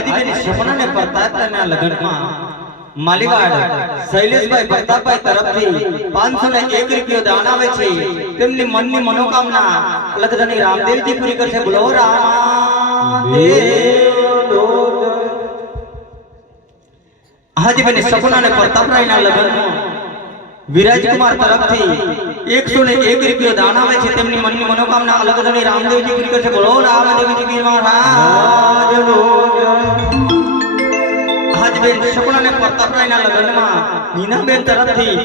હાજીબેન સપનાને પ્રતાપના લગ્નમાં માલીવાડ શૈલેષભાઈ પ્રતાપભાઈ તરફથી 501 રૂપિયો દાન આવે છે। તેમની મનની મનોકામના લખધણી રામદેવજી પૂરી કરશે। બોલો રામદેવ। હાજીબેન સપનાને પ્રતાપરાયના લગ્નમાં વિરાજકુમાર તરફથી 101 રૂપિયો દાન આવે છે। તેમની મનની મનોકામના લખધણી રામદેવજી પૂરી કરશે। બોલો રામદેવજી મહારાજનો જય। હાજીબેન સપનાને પ્રતાપરાયના લગ્નમાં નીનાબેન તરફથી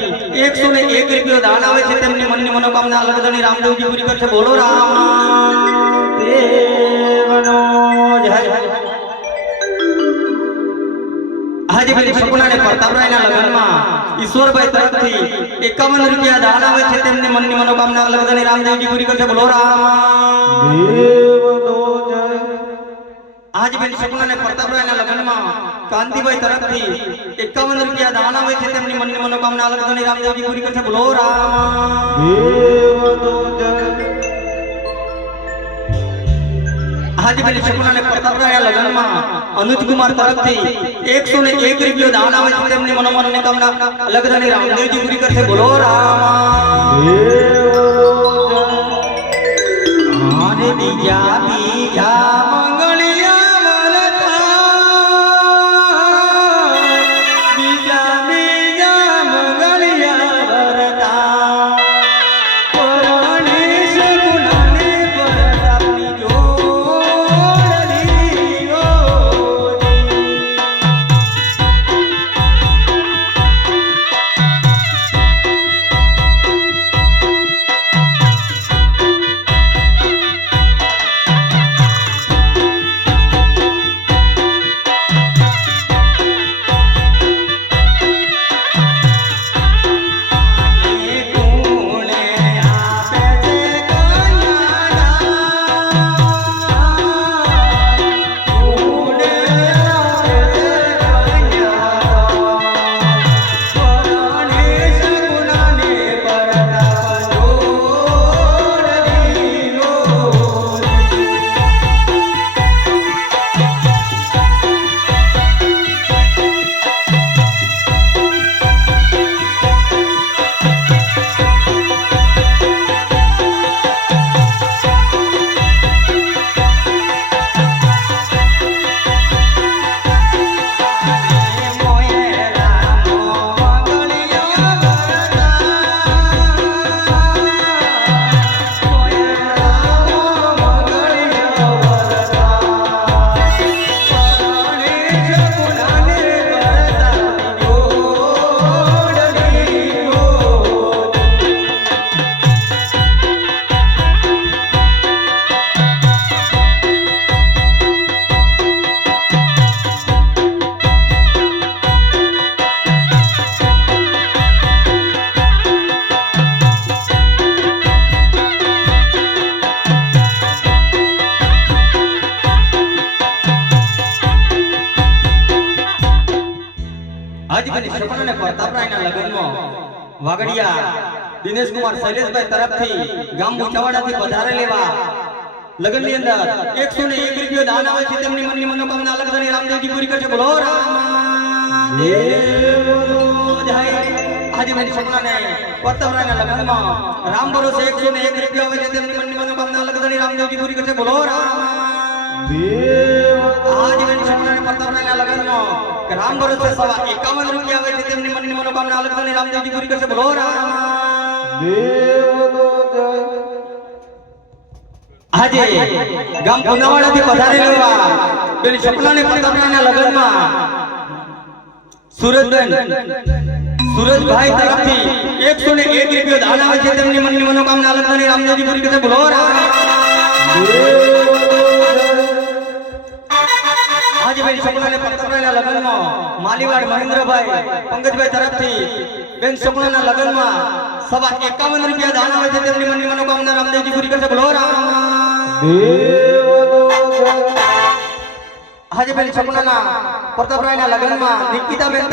101 રૂપિયો દાન આવે છે। તેમની મનની મનોકામના લખધણી રામદેવજી પૂરી કરશે। બોલો રામદેવનો જય। હાજીબેન સપનાને પ્રતાપરાયના લગ્નમાં ઈશ્વરભાઈ તરફથી 51 રૂપિયા દાન આવે છે। તેમની મનની મનોકામના લખધણી રામદેવજી પૂરી કરશે। બોલો રામદેવનો જય। હાજીબેન સપનાને પ્રતાપરાયના લગ્નમાં કાંતિભાઈ તરફથી 51 રૂપિયા દાન આવે છે। તેમની મનની મનોકામના લખધણી રામદેવજી પૂરી કરશે। બોલો રામદેવનો જય। હાજીબેન સપનાને પ્રતાપરાયના લગ્નમાં અનુજકુમાર તરફથી 101 રૂપિયો દાન આવે છે। તેમની મનોમનની કામના લખધણી રામદેવજી પૂરી કરશે। બોલો રામદેવનો જય। આને બીજા મંગળિયા હાજીબેન સપનાને પ્રતાપરાયના લગ્નમાં વાગડિયા દિનેશકુમાર શૈલેષભાઈ તરફથી ગામ મુચાવાડાથી પધારે લેવા લગ્નની અંદર 101 રૂપિયો દાન આવે છે। તેમની મનની મનોકામના લખધણી રામદેવજી પૂરી કરશે। બોલો રામદેવનો જય। હાજીબેન સપનાને પ્રતાપરાયના લગ્નમાં રામ ભરોસે 101 રૂપિયો આવે છે। તેમની મનની મનોકામના લખધણી રામદેવજી પૂરી કરશે। બોલો રામદેવ। હાજીબેન સપનાને પ્રતાપરાયના લગ્નમાં રામ ભરોસે 51 રૂપિયા આવે છે। તેમની મનની મનોકામના લખધણી રામદેવજી પૂરી કરશે। બોલો રામદેવનો જય। આજે ગામ પુનાવાડાથી પધારે લેવા બેન સપનાને પ્રતાપરાયના લગ્નમાં સુરજભાઈ તરફથી 101 રૂપિયો દાન આવે છે। તેમની મનની મનોકામના લખધણી રામદેવજી પૂરી કરશે। બોલો રામદેવ। હાજીબેન સપનાને પ્રતાપરાયના લગ્નમાં માલીવાડ મહેન્દ્રભાઈ પંકજભાઈ તરફથી બેન સપનાના લગ્નમાં 51 રૂપિયા દાન આવે છે। તેમની મનની મનોકામના રામદેવજી પૂરી કરશે। બોલો રામદેવનો જય। હાજીબેન સપનાના પ્રતાપરાયના લગ્નમાં નિકિતાબેન